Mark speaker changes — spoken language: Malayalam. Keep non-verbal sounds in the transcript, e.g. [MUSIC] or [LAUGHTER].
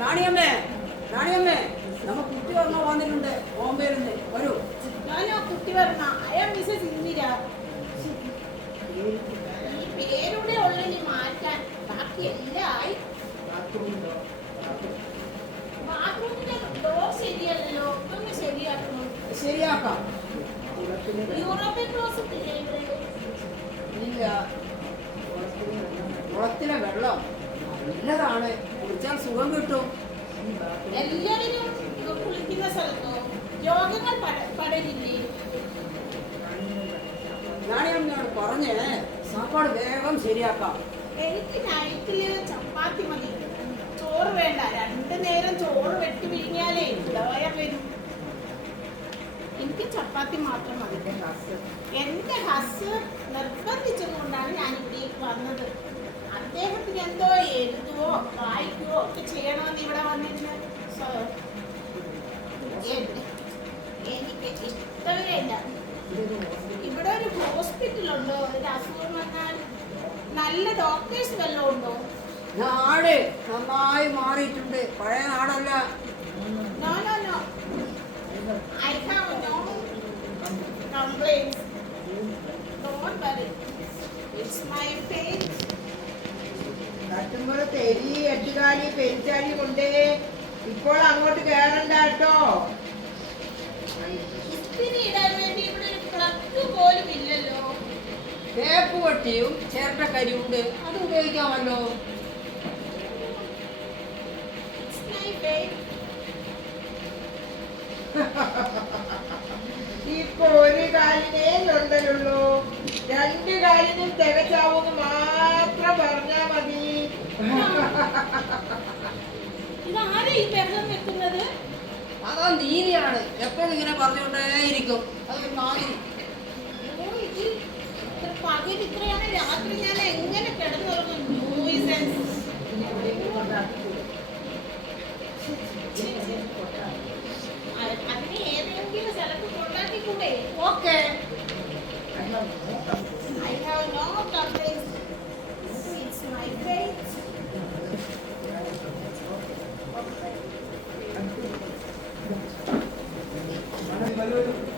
Speaker 1: റാണിയമ്മേ റാണിയമ്മേ നമ്മ കുട്ടി ഓർമ്മ വന്നിട്ടുണ്ട്. ബോംബെയിൽ നിന്ന് വരൂ.
Speaker 2: ഞാനോ കുട്ടി പറഞ്ഞ അയാ മിസ്സസ് ഇന്ദിര ഈ പേരുടെ ഉള്ളിൽ മാറ്റാൻ ബാക്കി എല്ലാം ആയി. ബാത്റൂമിന്റെ ഡോർ ശരിയല്ലല്ലോ. ഒന്ന് ശരിയാക്കണം.
Speaker 1: ശരിയാക്കാം.
Speaker 2: യൂറോപ്യൻ ക്ലോസ്
Speaker 1: ഇല്ല. കുളത്തിലെ വെള്ളം. നല്ലതാണ്. കുളിച്ചാൽ സുഖം കിട്ടും.
Speaker 2: എല്ലാവരും കുളിക്കുന്ന സ്ഥലത്തോ? രോഗങ്ങൾ പട- പടരില്ലേ
Speaker 1: റാണിയമ്മയോട് പറഞ്ഞേ സാപ്പാട് വേഗം ശരിയാക്കാം.
Speaker 2: എനിക്ക് നൈറ്റിൽ ചപ്പാത്തി മതി. ചോറ് വേണ്ട. രണ്ടു നേരം ചോറ് വെട്ടി വിഴിഞ്ഞാലേ ദയ വരും. എനിക്ക് ചപ്പാത്തി മാത്രം മതി. എന്റെ ഹസ്. നിർബന്ധിച്ചതുകൊണ്ടാണ് ഞാൻ ഇവിടേക്ക് വന്നത്. എഴുതുവോ വായിക്കുവോ? ഒക്കെ ചെയ്യണമെന്ന് ഇവിടെ എ- എനിക്ക് ഇഷ്ടമേ ഇല്ല ഇവിടെ ഒരു ഹോസ്പിറ്റൽ ഉണ്ടോ ഒരു അസുഖം വന്നാൽ നല്ല ഡോക്ടേഴ്സ് വല്ലതും ഉണ്ടോ?
Speaker 1: നാട് നന്നായി മാറിയിട്ടുണ്ട്. പഴയ നാടല്ല.
Speaker 3: കട്ടുമ്പോൾ തെരി എട്ടുകാലി പെരിച്ചാലി കൊണ്ടേ ഇപ്പോൾ അങ്ങോട്ട് കേറണ്ട കേട്ടോ.
Speaker 1: ചിരട്ടക്കരിയും ഉണ്ട്. അത് ഉപയോഗിക്കാമല്ലോ. [LAUGHS]
Speaker 3: ഇപ്പൊ ഒരു കാലിനേ ചൊണ്ടലുള്ളൂ രണ്ട് കാലിനും തികച്ചാവൂന്ന് മാത്രം പറഞ്ഞാ
Speaker 2: ഈ ബഹളം വെക്കുന്നത്
Speaker 1: അതാ നീതിയാണ് എപ്പോഴും ഇങ്ങനെ പറഞ്ഞുകൊണ്ടേയിരിക്കും. അത് മാതിരി.
Speaker 2: പകൽ ഇത്രയാണ്. രാത്രി ഞാൻ എങ്ങനെ കിടന്നുറങ്ങും? Nuisance Gracias.